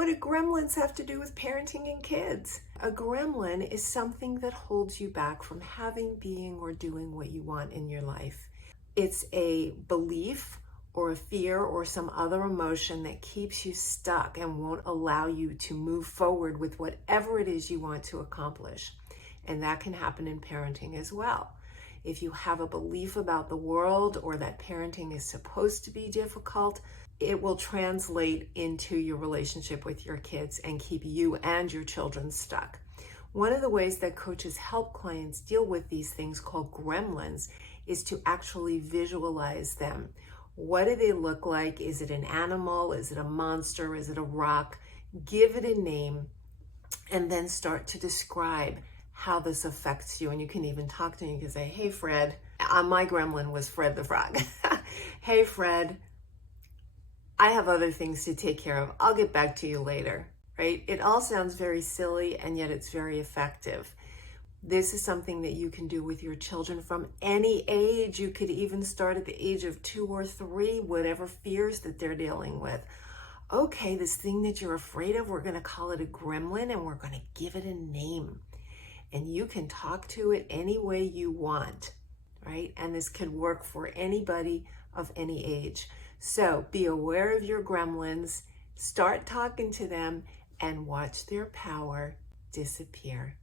What do gremlins have to do with parenting and kids? A gremlin is something that holds you back from having, being, or doing what you want in your life. It's a belief or a fear or some other emotion that keeps you stuck and won't allow you to move forward with whatever it is you want to accomplish. And that can happen in parenting as well. If you have a belief about the world or that parenting is supposed to be difficult, it will translate into your relationship with your kids and keep you and your children stuck. One of the ways that coaches help clients deal with these things called gremlins is to actually visualize them. What do they look like? Is it an animal? Is it a monster? Is it a rock? Give it a name and then start to describe how this affects you. And you can even talk to me. You can say, hey, Fred, my gremlin was Fred the Frog. Hey, Fred, I have other things to take care of. I'll get back to you later, right? It all sounds very silly, and yet it's very effective. This is something that you can do with your children from any age. You could even start at the age of 2 or 3, whatever fears that they're dealing with. Okay, this thing that you're afraid of, we're going to call it a gremlin, and we're going to give it a name. And you can talk to it any way you want, right? And this can work for anybody of any age. So be aware of your gremlins, start talking to them, and watch their power disappear.